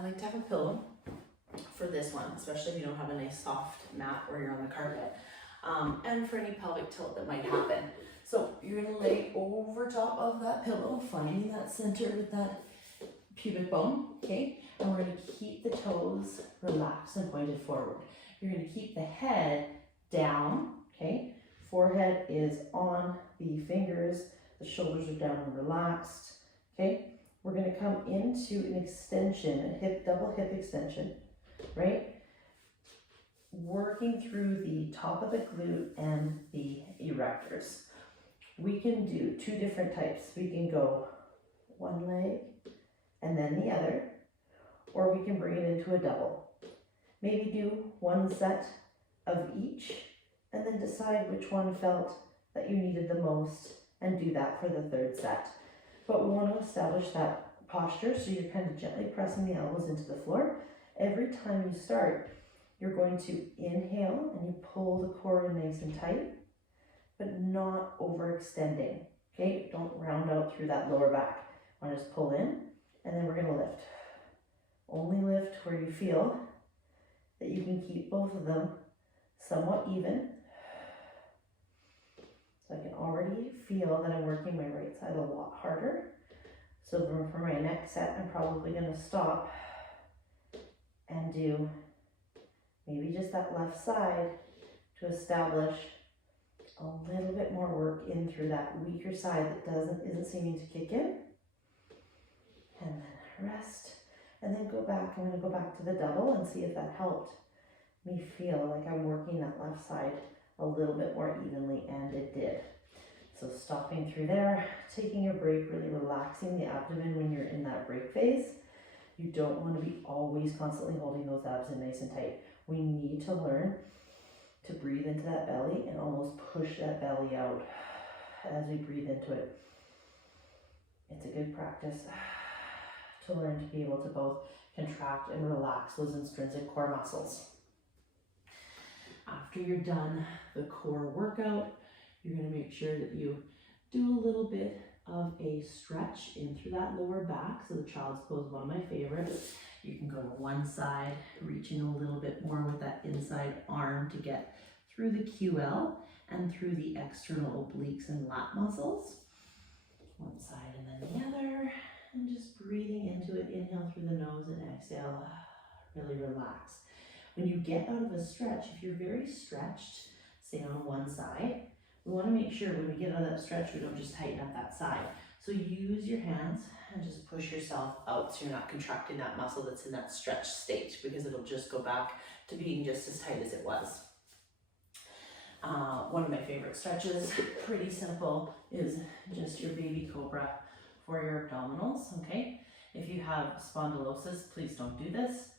I like to have a pillow for this one, especially if you don't have a nice soft mat or you're on the carpet, and for any pelvic tilt that might happen. So you're gonna lay over top of that pillow, finding that center with that pubic bone, okay? And we're gonna keep the toes relaxed and pointed forward. You're gonna keep the head down, okay? Forehead is on the fingers, the shoulders are down and relaxed, okay? We're gonna come into an extension, a double hip extension, right? Working through the top of the glute and the erectors. We can do two different types. We can go one leg and then the other, or we can bring it into a double. Maybe do one set of each and then decide which one felt that you needed the most and do that for the third set. But we want to establish that posture, so you're kind of gently pressing the elbows into the floor. Every time you start, you're going to inhale and you pull the core in nice and tight, but not overextending, okay? Don't round out through that lower back. I want to just pull in, and then we're gonna lift. Only lift where you feel that you can keep both of them somewhat even. So I can already feel that I'm working my right side a lot harder. So for my next set, I'm probably gonna stop and do maybe just that left side to establish a little bit more work in through that weaker side that isn't seeming to kick in. And then rest, and then go back. I'm gonna go back to the double and see if that helped me feel like I'm working that left side a little bit more evenly, and it did. So stopping through there, taking a break, really relaxing the abdomen when you're in that break phase. You don't want to be always constantly holding those abs in nice and tight. We need to learn to breathe into that belly and almost push that belly out as we breathe into it. It's a good practice to learn to be able to both contract and relax those intrinsic core muscles. After you're done the core workout, you're going to make sure that you do a little bit of a stretch in through that lower back. So the child's pose is one of my favorites. You can go to one side, reaching a little bit more with that inside arm to get through the QL and through the external obliques and lat muscles. One side and then the other, and just breathing into it. Inhale through the nose and exhale, really relax. When you get out of a stretch, if you're very stretched, say on one side, we want to make sure when we get out of that stretch, we don't just tighten up that side. So use your hands and just push yourself out so you're not contracting that muscle that's in that stretch state, because it'll just go back to being just as tight as it was. One of my favorite stretches, pretty simple, is just your baby cobra for your abdominals, okay? If you have spondylosis, please don't do this.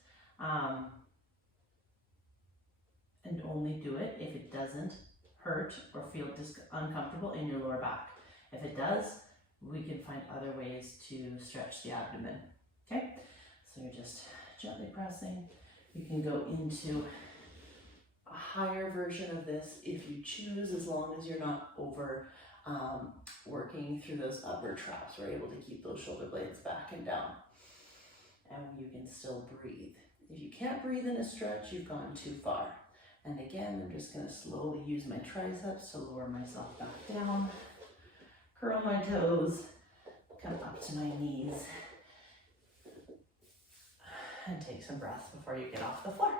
And only do it if it doesn't hurt or feel uncomfortable in your lower back. If it does, we can find other ways to stretch the abdomen, okay? So you're just gently pressing. You can go into a higher version of this if you choose, as long as you're not over working through those upper traps. We're able to keep those shoulder blades back and down, and you can still breathe. If you can't breathe in a stretch, you've gone too far. And again, I'm just going to slowly use my triceps to lower myself back down, curl my toes, come up to my knees, and take some breaths before you get off the floor.